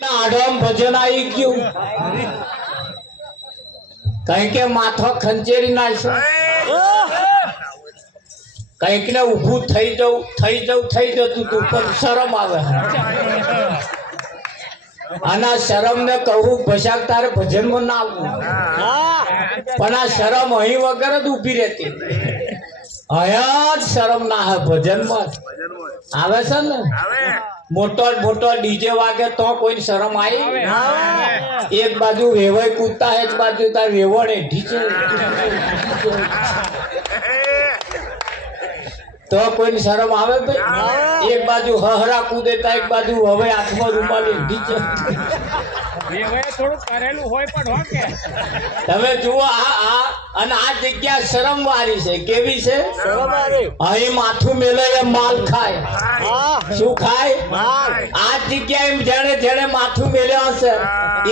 આડમ ભજન આવી ગયું કઈ કે માથો ખંચેરી નાખશે કઈક ને ઊભું થઈ જતું તું પણ શરમ આવે અને શરમ ને કહું ભશાક તારે ભજન માં ના આવવું પણ આ શરમ અહીં વગર જ ઊભી રહેતી અહીંયા જ શરમ ના આવે ભજન માં આવે છે ને મોટો ડીજે વાગે તો કોઈ શરમ આવી એક બાજુ વેવાય કૂદતા એક બાજુ તાર વેવણ ડીજે તો કોઈ શરમ આવે ભાઈ એક બાજુ હહરા કૂદે તા એક બાજુ હવે હાથમાં રૂમાલી ડીજે થોડું કરેલું હોય પણ હો કે તમે જુઓ અને આ જગ્યા શરમ વાળી છે કેવી છે અહીં માથું મેલે એ માલ ખાય શું ખાય આ જગ્યા એમ જેણે માથું મેલ્યો હશે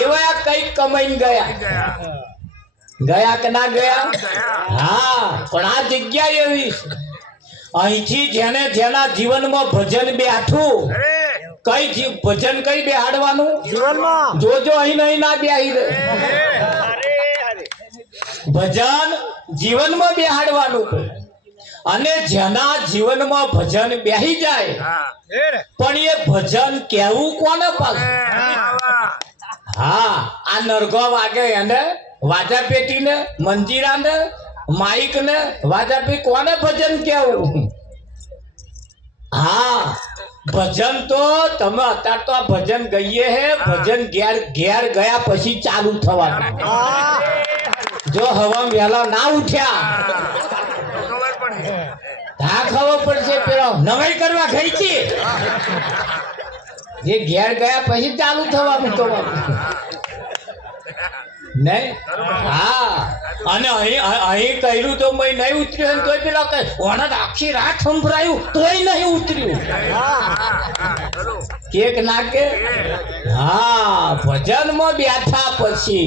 એવા કઈક કમાઈને ગયા કે ના ગયા હા પણ આ જગ્યા એવી છે અહીંથી જેના જીવનમાં ભજન બેઠું કઈ ભજન કઈ બેહાડવાનું જીવનમાં જોજો અહીં નહીં ના બેહી દે ભજન જીવનમાં બેહાડવાનું અને જેના જીવનમાં ભજન બેહી જાય પણ એ ભજન કેવું કોને પાછું હા આ નરગો વાગે એને વાજા પેટી ને મંજીરા ને માઈક ને વાજા પેટી કોને ભજન કેવું હા ભજન તો તમે અત્યારે તો આ ભજન ગઈએ હે ભજન ઘેર ગયા પછી ચાલુ થવાનું જો હવા વહેલા ના ઉઠ્યા હા ખબર પડશે પેલો નવાઈ કરવા ગઈ છે જે ઘેર ગયા પછી ચાલુ થવાનું તો નહીં હા અને અહીં કર્યું તો નહીં ઉતર્યું તોય પેલા કઈ ઓના આખી રાત સંભળાયું તોય નહીં ઉતર્યું કેક નાકે હા ભજન માં બેઠા પછી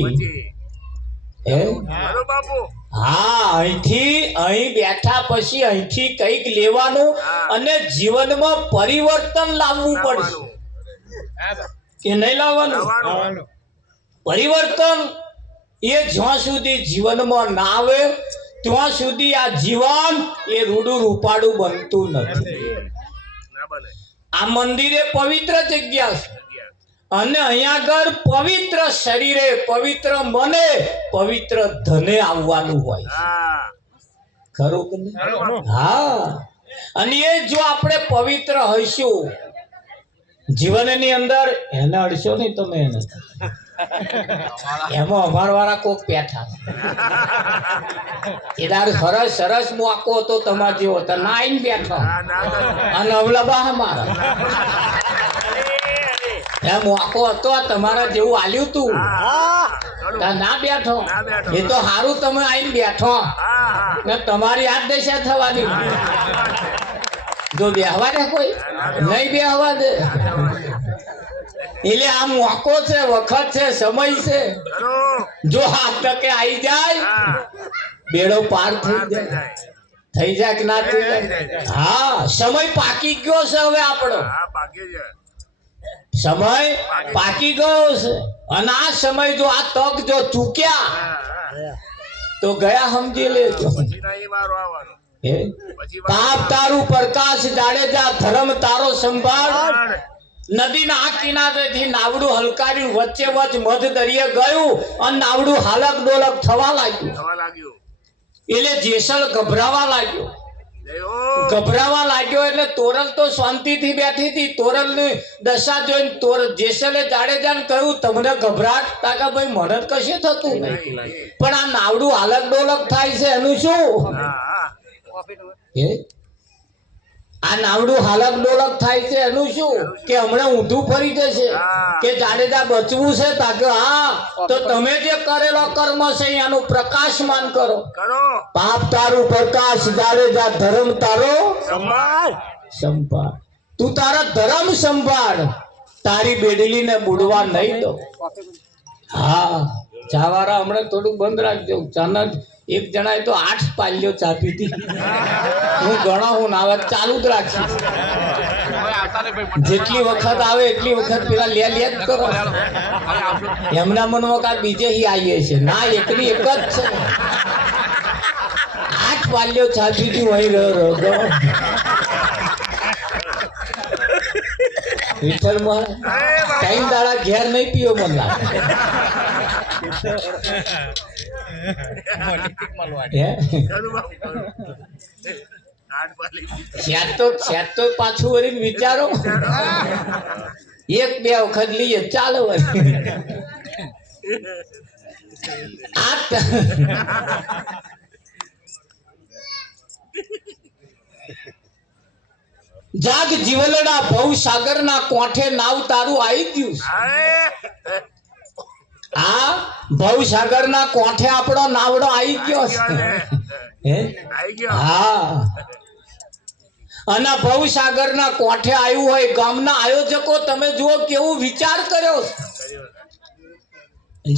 હા અહીં બેઠા પછી અહીંથી કઈક લેવાનું અને જીવનમાં પરિવર્તન લાવવું પડશે કે નહીં લાવવાનું પરિવર્તન એ જ્યાં સુધી જીવનમાં ના આવે ત્યાં સુધી આ જીવન એ રૂડું રૂપાડું બનતું નથી આ મંદિરે પવિત્ર જગ્યા છે અને અહીંયા આગળ પવિત્ર શરીરે પવિત્ર મને પવિત્ર ધને આવવાનું હોય ખરું કે હા અને એ જો આપણે પવિત્ર હઈશું જીવનની અંદર એને અડશો નહીં તમે એને એમાં અમાર વાળા કોક પેઠા સરસ સરસ મોકો હતો તમાર જેવો તો ના આઈને બેઠો અને અવલબા મારા એ મોકો હતો તમારા જેવું આલ્યું તું ના બેઠો એ તો સારું તમે આઈને બેઠો ને તમારી આ દશા થવાની જો બેહવા દે કોઈ નહીં બેહવા દે એટલે આ મોકો છે વખત છે સમય છે જો હાથ તકે આવી જાય બેડો પાર થઈ જાય કે ના થઈ જાય હા સમય પાકી ગયો છે હવે આપણો સમય પાકી ગયો છે અને આ સમય જો આ તક જો ચૂક્યા તો ગયા સમજી લેજો પાપ તારું પ્રકાશ જાડેજા ધર્મ તારો સંભાળ નદીના આ કિનારેથી નાવડું હલકાર્યું વચ્ચે વચ્ચ મધ દરિયે ગયું અને નાવડું હાલક ડોલક થવા લાગ્યું એટલે જેસલ ગભરાવા લાગ્યો એટલે તોરલ તો શાંતિથી બેઠી હતી તોરલ ની દશા જોઈને જેસલે જાડેજાને કહ્યું તમને ગભરાટ તાકા ભાઈ મને કશે થતું નહીં પણ આ નાવડું હાલક ડોલક થાય છે એનું શું આ નાવડું હાલક ડોલક થાય છે એનું શું કે હમણાં ઊંધું ફરી જશે કે જાડેજા બચવું છે તાકે હા તો તમે જે કરેલો કર્મ છે એનું પ્રકાશમાન કરો પાપ તારું પ્રકાશ જાડેજા ધર્મ તારો સંભાળ તું તારા ધર્મ સંભાળ તારી બેડલીને બુડવા નહીં દો હા ચાવાળા હમણાં થોડું બંધ રાખજો ચાના એક જણાએ તો 8 પાલ્યો ચા પીધી. હું ગણો હું ના વાત ચાલુ જ રાખીશ. જેટલી વખત આવે એટલી વખત પેલા લે જ કરો. એમના મનમાં કાંઈ બીજે આવીએ છે ના, એકની એક જ છે. 8 પાલ્યો ચા પીધી હોય વિઠ્ઠલમાં ટાઈમ દાડા ઘેર નહીં પીયો મને લાગે. તો પાછું વળી વિચારો 1-2 વખત લઈએ ચાલો. જાગ જીવલડા ભવ સાગર ના કોઠે નાવ તારું આવી ગયું. આ ભવ સાગર ના કોઠે આપણો નાવડો આવી ગયો છે. હા, અને ભવ સાગર ના કોઠે આવ્યું હોય. ગામના આયોજકો તમે જુઓ કેવું વિચાર કર્યો.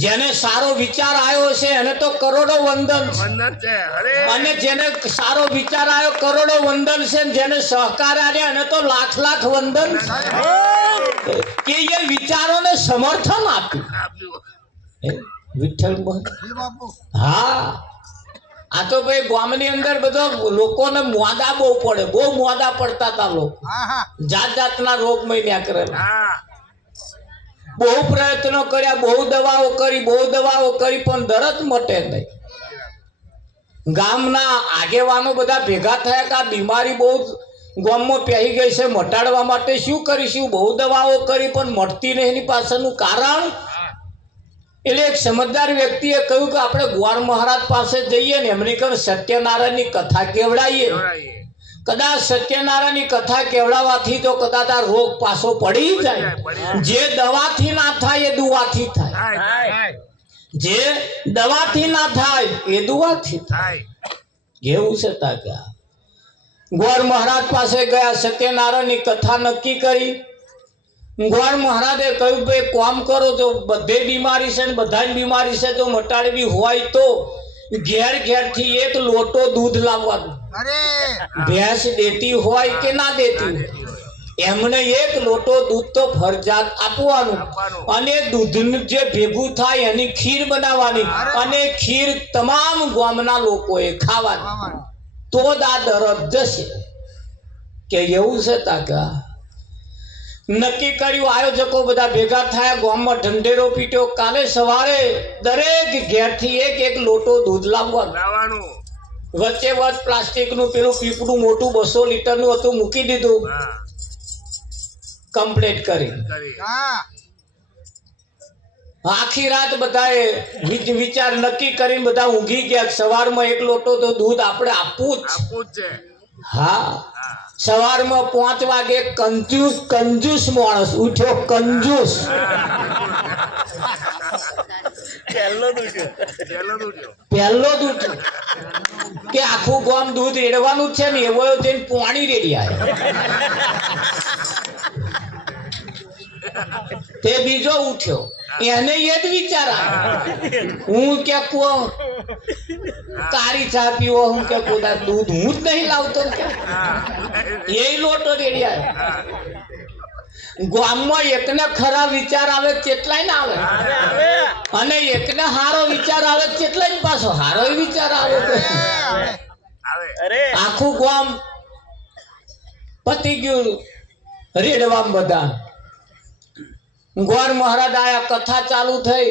જેને સારો વિચાર આવ્યો છે એને તો કરોડો વંદન છે, અને જેને સારો વિચાર આવ્યો કરોડો વંદન છે. જેને સહકાર આપ્યા એને તો લાખ લાખ વંદન છે કે એ વિચારોને સમર્થન આપ્યું. વિઠ્ઠલ હા, આ તો ભાઈ ગામની અંદર બધો લોકોને મોદા બહુ પડે, બહુ મોદા પડતા હતા લોકો. જાત જાતના રોગ મહિના કરેલા, બહુ પ્રયત્નો કર્યા, બહુ દવાઓ કરી પણ દરદ મટે નહીં. ગામના આગેવાનો બધા ભેગા થયા કે આ બીમારી બહુ ગામમાં પહેરી ગઈ છે, મટાડવા માટે શું કરીશું? બહુ દવાઓ કરી પણ મટતી નહીં. એની પાછળનું કારણ એટલે એક સમજદાર વ્યક્તિએ કહ્યું કે આપણે ગોર મહારાજ પાસે જઈએ ને એમની કણ સત્યનારાયણની કથા કેવડાવીએ. કદાચ સત્યનારાયણની કથા કેવડાવવાથી તો કદાચ આ રોગ પાછો પડી જાય. જે દવાથી ના થાય એ દુવાથી થાય, જે દવાથી ના થાય એ દુવાથી થાય. એવું છે તાક્યા ગોર મહારાજ પાસે ગયા, સત્યનારાયણની કથા નક્કી કરી. ગોર મહારાજે કહ્યું ભાઈ કામ કરો, તો બધે બીમારી છે ને બધાની બીમારી છે તો મટાડવી હોય તો ઘેર ઘેરથી 1 લોટો દૂધ લાવવાનું. ભેંસ દેતી હોય કે ના દેતી એમને 1 લોટો દૂધ તો ફરજિયાત આપવાનું, અને દૂધનું જે ભેગું થાય એની ખીર બનાવવાની, અને ખીર તમામ ગામના લોકોએ ખાવાની. તો જ આ દરદ જશે. કે એવું છે તાકા નક્કી કર્યું. આયોજકો બધા ભેગા થયા, ગામમાં ઢંઢેરો પીટ્યો. કાલે સવારે દરેક ઘેરથી 1 લોટો દૂધ લાવવાનું. વચ્ચે વચ્ચ પ્લાસ્ટિકનું પેલું પીપડું મોટું 200 લીટરનું હતું, મૂકી દીધું. કમ્પ્લીટ કરી. આખી રાત બધાએ વિચાર નક્કી કરીને બધા ઊંઘી ગયા. સવારમાં 1 લોટો તો દૂધ આપણે આપવું જ છે. હા, સવારમાં 5 વાગે કંજૂસ માણસ ઉઠ્યો. કંજૂસ પહેલો જ ઉઠ્યો કે આખું ગામ દૂધ રેડવાનું છે ને એવો જઈને પાણી રેડી આવે. તે બીજો ઉઠ્યો, એને એ જ વિચાર આવ્યો હું ક્યાં તારી ચા પીવો, હું કે કોદા દૂધ હું જ નહીં લાવતો. એ લોટો રેડી આવ્યો. ગામમાં એકને ખરાબ વિચાર આવે કેટલાય ના આવે, અને એકને હારો વિચાર આવે કેટલાય પાછો હારો વિચાર આવે. આખું ગામ પતી ગયું રેડવા. બધા ગોર મહારાજ આયા, કથા ચાલુ થઈ.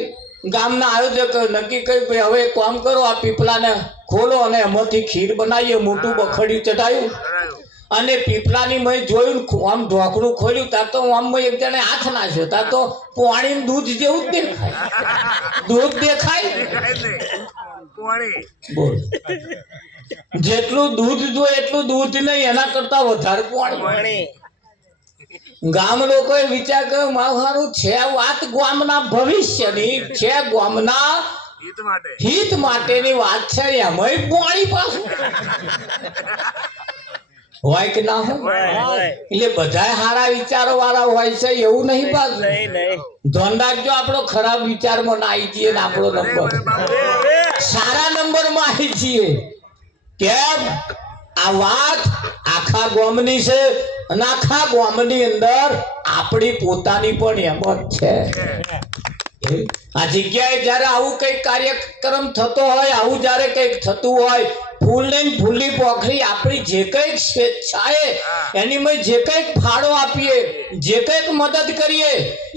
ગામના આયોજકો નક્કી કર્યું ભાઈ હવે કામ કરો, આ પીપલાને ખોલો અને એમાંથી ખીર બનાવીએ. મોટું બખડ્યું ચઢાયું, અને પીપલાની મેં જોયું આમ ઢોકણું ખોલ્યું. ત્યાં તો આમ એક જણે હાથ નાખ્યો, ત્યાં તો પાણી દૂધ જેવું જ દેખાય. દૂધ દેખાય બોલ, જેટલું દૂધ જોઈએ એટલું દૂધ નહીં, એના કરતા વધારે પાણી. ગામ લોકોએ વિચાર કર્યો મારું છે વાત ગામના ભવિષ્યની છે, ગામના હિત માટેની વાત છે. એમાંય પાણી પાછું હોય કે ના હોય? એટલે બધા સારા વિચારો વાળા હોય છે એવું નહીં. પાછું ધ્યાન રાખજો, આપણો ખરાબ વિચારમાં ના આવી જઈએ ને આપણો નંબર સારા નંબરમાં આવી છીએ. કેમ? આ વાત આખા ગામની છે અને આખા ગામની અંદર આપણી પોતાની પણ એમ જ છે. આ જગ્યાએ જયારે આવું કઈક કાર્યક્રમ થતો હોય, આવું જયારે કઈક થતું હોય, ફૂલ ને ફૂલી પોખરી આપણી જે કઈક સ્વેચ્છાએ એની મેં જે કઈક ફાળો આપીએ, જે કઈક મદદ કરીએ,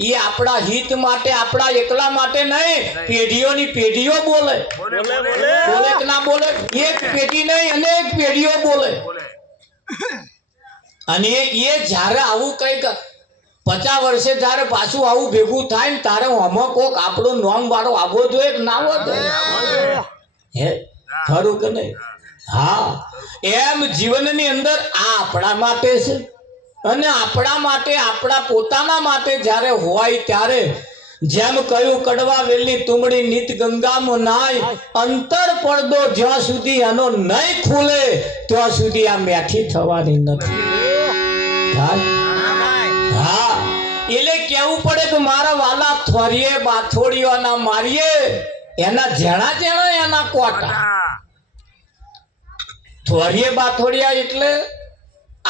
એ આપણા હિત માટે, આપણા એકલા માટે નહીં, પેઢીઓની પેઢીઓ બોલે. બોલે કે ના બોલે? એક પેઢી નહીં, અનેક પેઢીઓ બોલે. અને એ જયારે આવું કઈક 50 વર્ષે જયારે પાછું આવું ભેગું થાય ને તારે આમાં કોક આપણો નોમ વાળો આવવો જોઈએ કે ના આવવો જોઈએ? હે, ખરું કે નહીં? હા, એમ જીવનની અંદર આ આપણા માટે છે અને આપણા માટે, આપણા પોતાના માટે જ્યારે હોય ત્યારે જેમ કહ્યું, કડવા વેલની તુમડી નીત ગંગામાં નાય, અંતર પડદો જ્યાં સુધી એનો નહીં ખુલે ત્યાં સુધી આ મેઠી થવાની નથી. હા, એટલે કેવું પડે કે મારા વાલા થોરીએ બાથોડીઓ ના મારીએ, એના જેણા જેણા એના કોટા. થોરીએ બાથોડિયા એટલે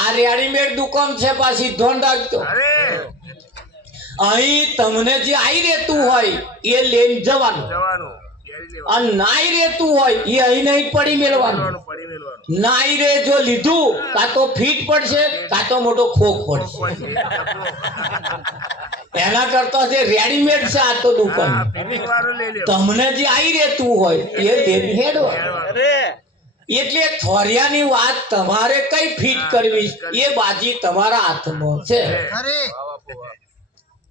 આ રેડીમેડ દુકાન છે, પાછી ધોન રાખજો. અહીં તમને જે આવી રહેતું હોય એ લઈને જવાનું, અને નાઈ રહેતું હોય એ અહીં નહીં પડી મેળવાનું. નાઈ રે જો લીધું, કાં તો ફીટ પડશે, કાં તો મોટો ખોખ પડશે. એના કરતા જે રેડીમેડ છે આ તો દુકાન, તમને જે આવી રહેતું હોય એ લઈને હેડવા. એટલે થોરિયાની વાત તમારે કઈ ફીટ કરવી એ બાજી તમારા હાથમાં છે.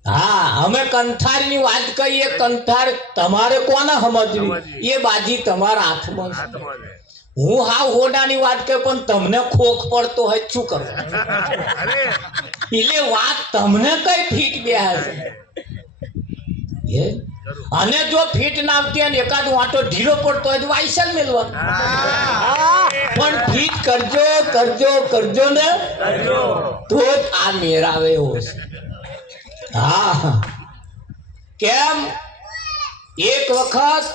હા, અમે કંથારની વાત કહીએ, કંથાર તમારે કોને સમજવી એ બાજી તમારા હાથમાં છે. હું હા હોડાની વાત કહું પણ તમને ખોખ પડતો હોય શું કરવું? એટલે વાત તમને કઈ ફીટ બેસે. અને જો ફીટ ના આવતી અને એકાદ વાંટો ઢીલો પડતો હોય તો વાયસલ મેળવાનું. પણ ફીટ કરજો કરજો કરજો ને તો જ આ મેળાવે એવો છે. હા, કેમ? એક વખત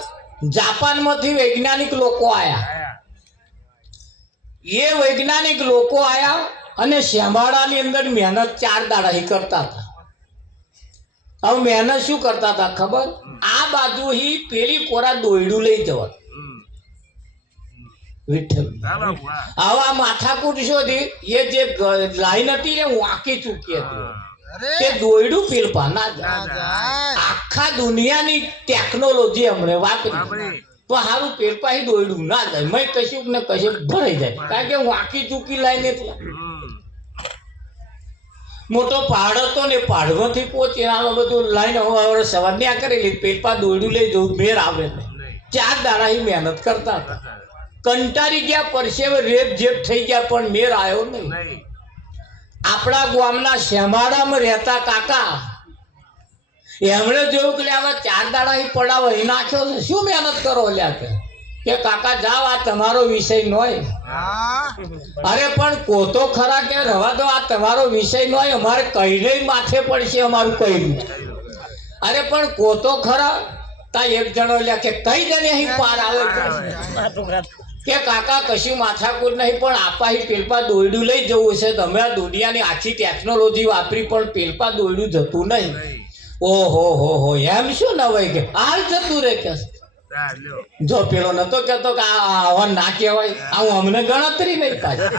જાપાનમાંથી વૈજ્ઞાનિક લોકો આયા. એ વૈજ્ઞાનિક લોકો આયા અને શેમાળાની અંદર મહેનત 4 દાડા કરતા હતા. હવે મહેનત શું કરતા હતા ખબર? આ બાજુ હી પેલી કોરા દોયડું લઈ જવા. વિઠ્ઠલ આવા માથાકૂટ શોધી એ જે લાઈન હતી ને વાંકી ચૂકી હતી. તે દોયડું પેલપા ના જાય. આખા દુનિયાની ટેકનોલોજી અમને વાપરી તો સારું પેલપા હી દોયડું ના જાય. મેં કશું ને કશું ભરાઈ જાય, કારણ કે વાંકી ચૂકી લાઈન એટલે મોટો પહાડ હતો ને પહાડમાંથી પહોંચી આમાં બધું લાઈન હવે સવાર ત્યાં કરેલી. પેલપા દોયડું લઈ જવું મેર આવે. 4 દાડા મહેનત કરતા હતા, કંટાળી ગયા, પરસેવે રેપ જેપ થઈ ગયા, પણ મેર આવ્યો નહીં. આપણા ગામના શેમાડામાં રહેતા કાકા એમણે જોયું કે આવા 4 દાડા પડાવો એ નાખ્યો છે, શું મહેનત કરો લ્યા? કે કાકા જાવ, આ તમારો વિષય નોય. અરે પણ કોતો ખરા કે રવા દો, આ તમારો વિષય નોય, અમારે કહીને માથે પડશે અમારું કહ્યું. અરે પણ કોતો ખરા. તા એક જણો લ્યા કે કઈ જણે અહીં પાર આવે કે કાકા કશું માથાકૂટ નહીં, પણ આપા અહીં પેલપા દોયડું લઈ જવું છે. તમે આ દુનિયાની આખી ટેકનોલોજી વાપરી પણ પેલપા દોયડું જતું નહીં. ઓહો હો હો, એમ શું ન હોય કે હાલ જતું રે કે? જો પેલો નતો કેતો કે આવા ના કહેવાય, આવું અમને ગણતરી નહીં પાછી.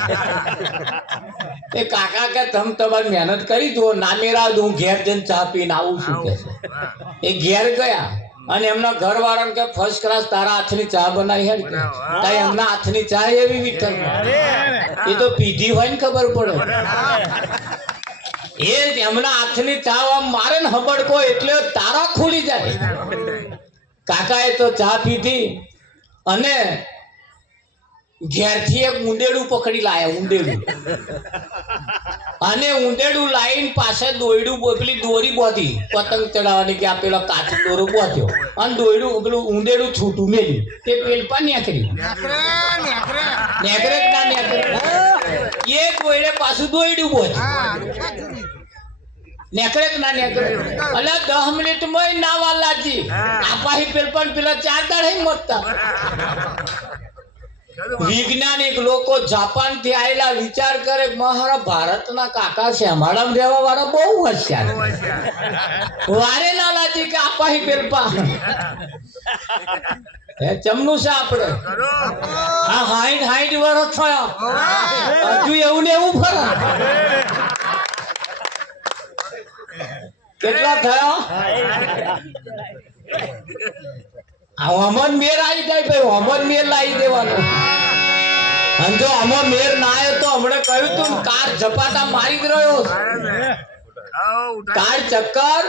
એ કાકા કે તમે તમારી મહેનત કરી જુઓ, ના મેળા હું ઘેર જઈને ચા પીને આવું છું કે છે. એ ઘેર ગયા અને એમના ઘર વાળાને કે ફર્સ્ટ ક્લાસ તારા હાથની ચા બનાવી હેડ. એમના હાથની ચા એવી વિઠ્ઠલ, એ તો પીધી હોય ને ખબર પડે. એ એમના હાથની ચા આમ મારે ને હબડકો એટલે તારા ખુલી જાય. કાકાએ તો ચા પીધી અને ઘેરથી એક ઊંદેડું પકડી લાયા. ઊંદેડું અને ઊંદેડું લાઈન પાસે દોયડું પેલી દોરી બોધી પતંગ ચડાવવાની કે આ પેલો કાચો દોરો બોધ્યો અને દોયડું પેલું ઊંદેડું છૂટું મેલ્યું. તે પેલપા નેકરી નેકરે ના નેકરે એ દોયડે પાછું દોયડું બોધ્યું. નેકળે કે ના નેકળે એટલે 10 મિનિટમાં ના વાર લાગી આપાહી પેલા 4 દાડે મતતા વૈજ્ઞાનિક લોકો જાપાન થી આયેલા વિચાર કરે મારા ભારતના કાકા છે અમારામાં રહેવા વાળા બહુ હોશિયાર વારે ના લાગી કે આપાહી પેલપા એ ચમનું છે આપણે હા 60 વર્ષ થયા હજુ એવું ને એવું ફરે કેટલા થયા હમન મેર આવી જાય ભાઈ હમન મેર લાવી દેવાનો અને જો હમો મેર ના આવ્યો તો હમણે કહ્યું તું કાર ઝપાટા મારી જ રહ્યો કાર ચક્કર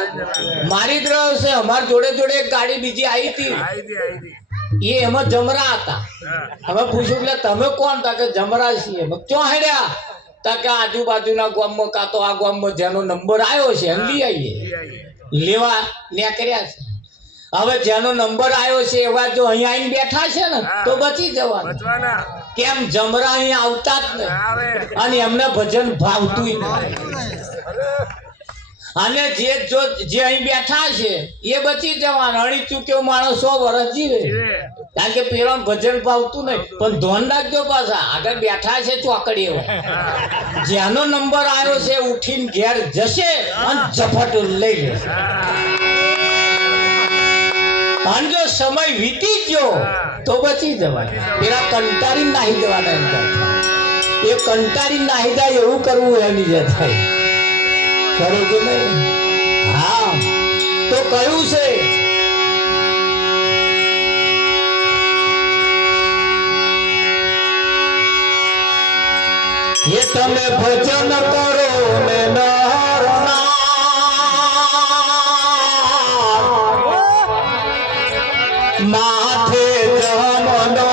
મારી જ રહ્યો છે અમાર જોડે જોડે એક ગાડી બીજી આવી હતી એ એમાં જમરા હતા હવે પૂછ્યું એટલે તમે કોણ તા કે જમરા છીએ ક્યાં હેડ્યા તા કે આજુબાજુના ગામમાં કાં તો આ ગામમાં જેનો નંબર આવ્યો છે એમ લઈ આવીએ લેવા નેકર્યા છે હવે જેનો નંબર આવ્યો છે એવા જો અહીંયા આવીને બેઠા છે ને તો બચી જવાનું કેમ જમરા અહીંયા આવતા જ નહીં અને એમને ભજન ભાવતું અને જે અહીં બેઠા છે એ બચી જવાના અણી ચૂક્યો માણસ 100 વર્ષ જીવે કારણ કે પેલા ભજન ભાવતું નહીં પણ ધોન રાખજો પાછા આગળ બેઠા છે ચોકડી એવા જેનો નંબર આવ્યો છે ઉઠીને ઘેર જશે અને ઝપટ લઈ લેશે અને જો સમય વીતી ગયો તો બચી જવાય પેલા કંટાળી નાહી જવાના એમ એ કંટાળી નાહી જાય એવું કરવું એની જે થાય ખરું કે નહીં હા તો કયું છે એ તમે ભજન કરો ને માથે જમનો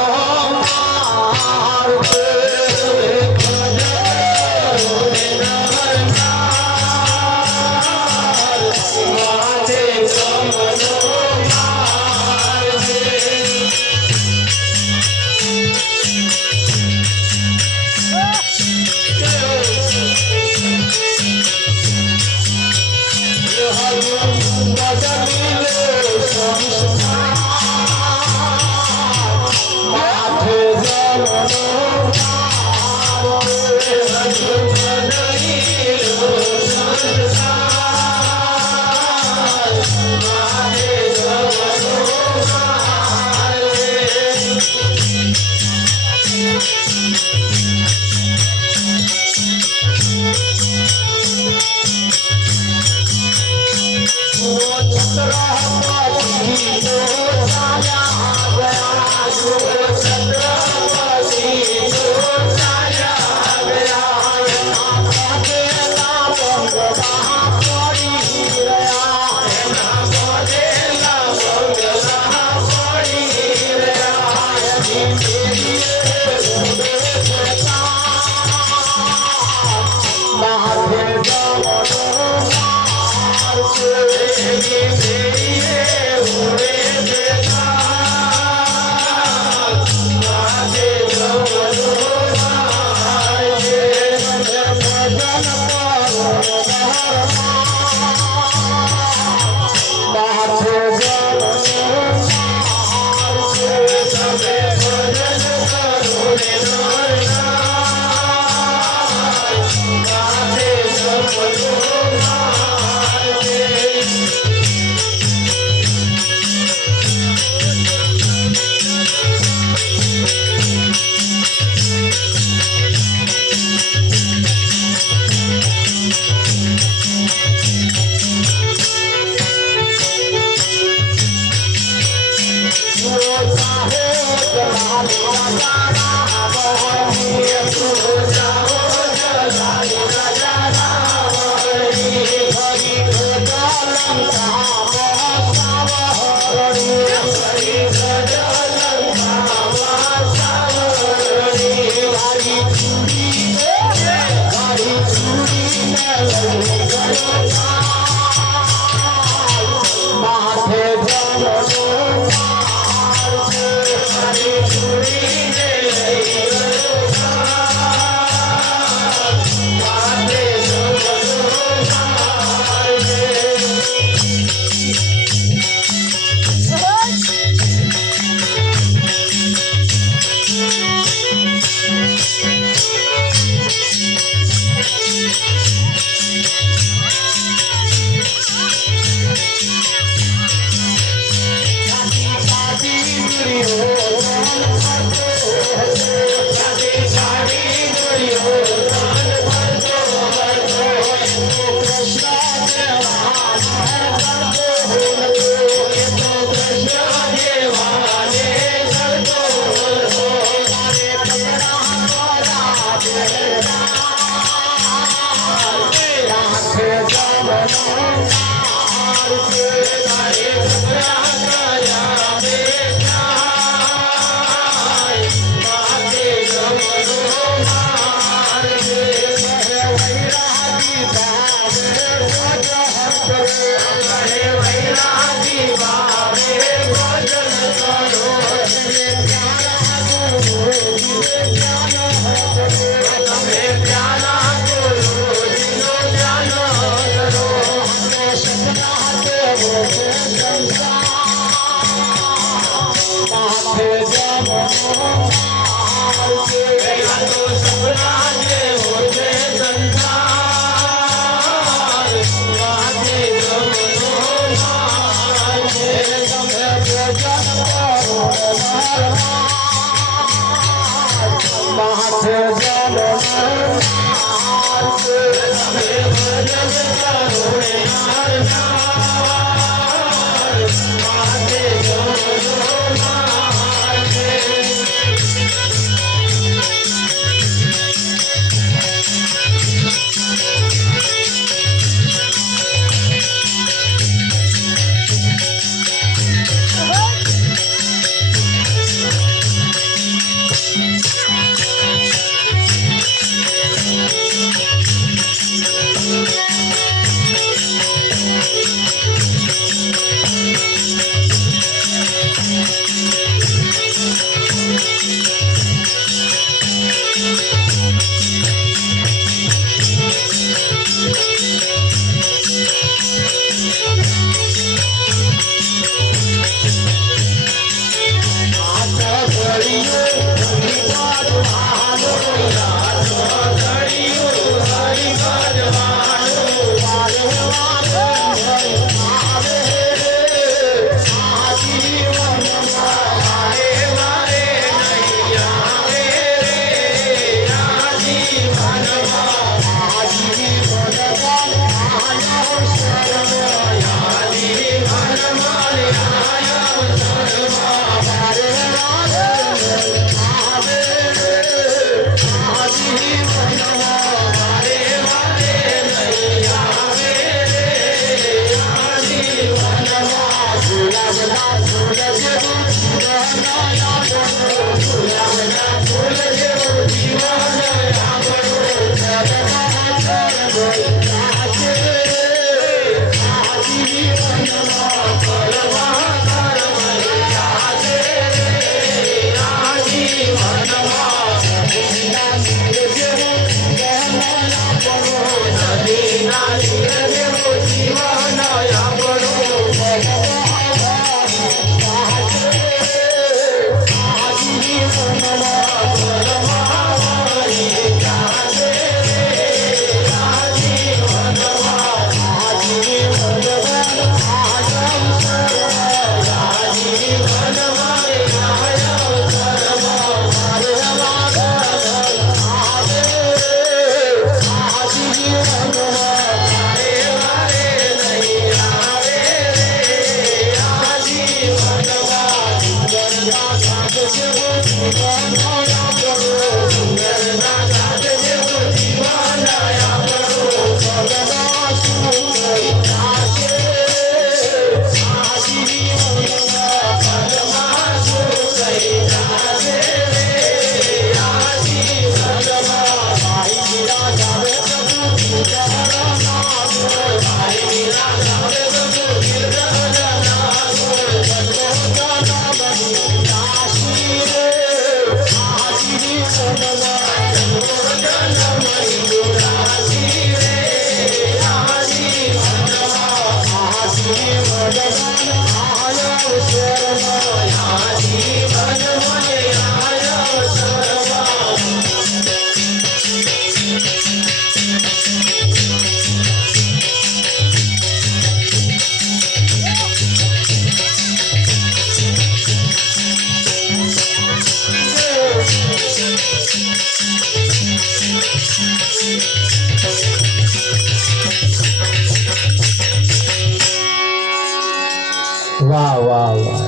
વાહ વાહ વાહ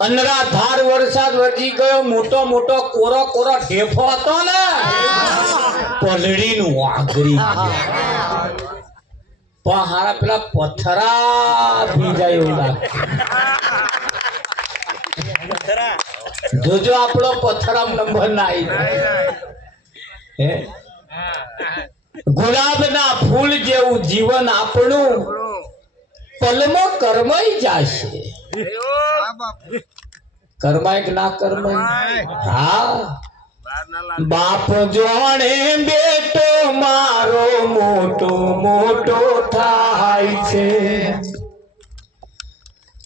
અનરાધાર વરસાદ વરસી ગયો મોટો મોટો કોરો કોરો ઢેફો હતો ને પલડીનું વાગરી પણ હારા પેલા પથરા ભીજાય એવું લાગે જોજો આપણો પથરામ નંબર ના આવી ગુલાબના ફૂલ જેવું જીવન આપણું પલમાં કરમાઈ જશે કરમાય કે ના કરમાય હા બાપ જોણે બેટો મારો મોટો મોટો થાય છે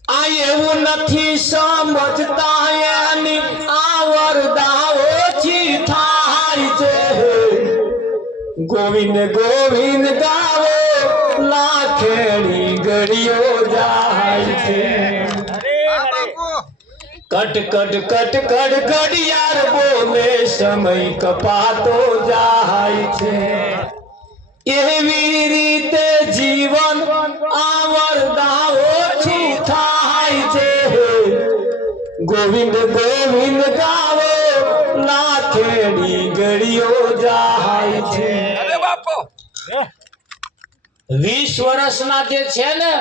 આ એવું નથી સમજતા એની આવરદા ઓછી થાય છે ગોવિંદ ગોવિંદ ગાવો લાખેડી ઘડીઓ જાય છે કટ કટ કટ કટ ઘડિયાળ બોલે સમય કપાતો જાય છે એવી રીતે જીવન આવરદા ઓછી થાય છે ગોવિંદ ગોવિંદ ગાવો લાખેડી ઘડીઓ જાય છે 20 વર્ષના જે છે ને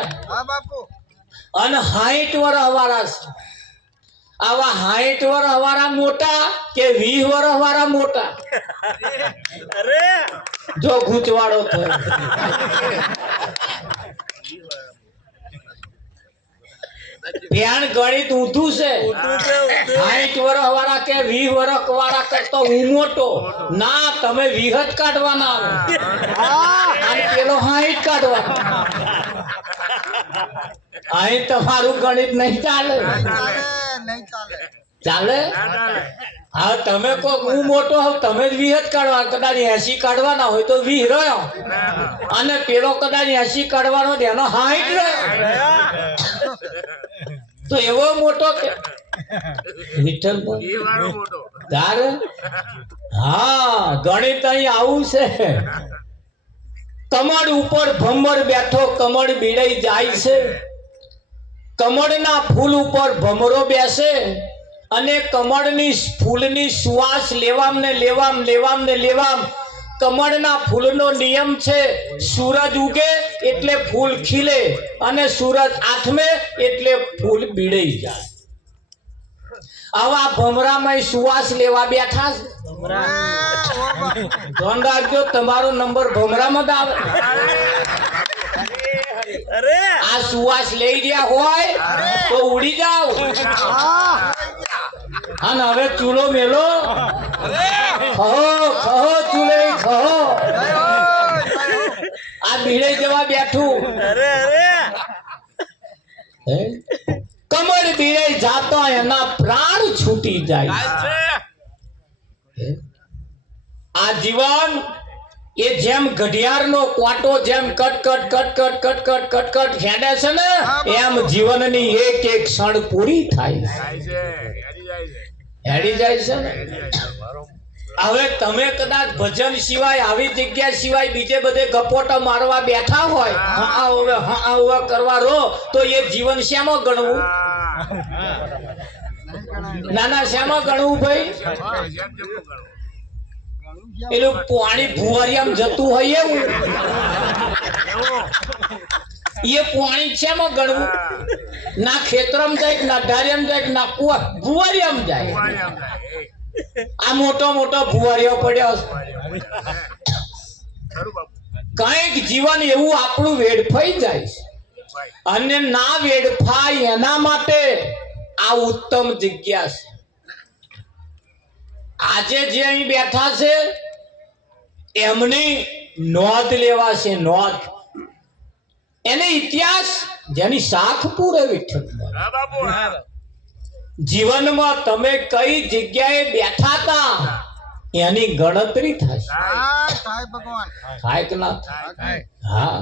અને 60 વર્ષ વાળા છે આવા 60 વર્ષ વાળા મોટા કે 20 વર્ષ વાળા મોટા જો ગૂંચવાડો થયો ધ્યાન ગણિત ઊંધું છે 60 વર્ષ વાળા કે 20 વર્ષ વાળા કરતો હું મોટો ના તમે 20 જ કાઢવાના અને પેલો 60 કાઢવાનો અહીં તમારું ગણિત નહીં ચાલે ચાલે હા તમે કહો હું મોટો હોઉં તમે જ 20 જ કાઢવા કદાચ 80 કાઢવાના હોય તો 20 રહ્યો અને પેલો કદાચ 80 કાઢવાનો એનો 60 રહ્યો તો એવો મોટો કે વિઠ્ઠલ તારે હા ગણિત અહીં આવું છે કમળ ઉપર ભમર બેઠો કમળ બીડાઈ જાય છે કમળના ફૂલ ઉપર ભમરો બેસે અને કમળની ફૂલની સુવાસ લેવામ ને લેવામ કમળના ફૂલનો નિયમ છે સૂરજ ઉગે એટલે ફૂલ ખીલે અને સૂરજ આથમે એટલે ફૂલ બીડાઈ જાય આવા ભમરામાં સુવાસ લેવા બેઠા છે ધ્યાન રાખજો તમારો નંબર ભમરામાં જ આવે આ સુવાસ લઈ રહ્યા હોય તો ઉડી જાવ અને હવે ચૂલો મેલો ખહો ખહો ચૂલે ખહો આ ભીડે જવા બેઠું કમળ ભીડે જાતો એના પ્રાણ છૂટી જાય આ જીવન એ જેમ ઘડિયાળનો કાંટો જેમ કટ કટ કટ કટ કટ કટ કટ કટ ખેડે છે ને એમ જીવનની એક એક ક્ષણ પૂરી થાય હેડી જાય છે ને હવે તમે કદાચ ભજન સિવાય આવી જગ્યા સિવાય બીજે બધે ગપોટા મારવા બેઠા હોય હા હવે કરવા રો તો એ જીવન શેમાં ગણવું નાના શેમાં ગણવું ભાઈ પેલું પાણી ભુવારિયામ જતું હોય એવું એ પાણી શેમાં ગણવું ના ખેતરમ જાય ના ઢારિયામ જાય ના કુવા ભુવારિયામ જાય આ મોટો મોટો ભુવારીઓ પડ્યો કઈક જીવન એવું આપણું વેડફાઈ જાય છે અને ના વેડફાય એના માટે આ ઉત્તમ જગ્યા છે આજે જે અહીં બેઠા છે એમની નોંધ લેવા છે નોંધ એને ઇતિહાસ જેની શાખ પૂરે વિઠ્ઠલ જીવનમાં તમે કઈ જગ્યાએ બેઠા હતા એની ગણતરી થશે થાય કે ના થાય હા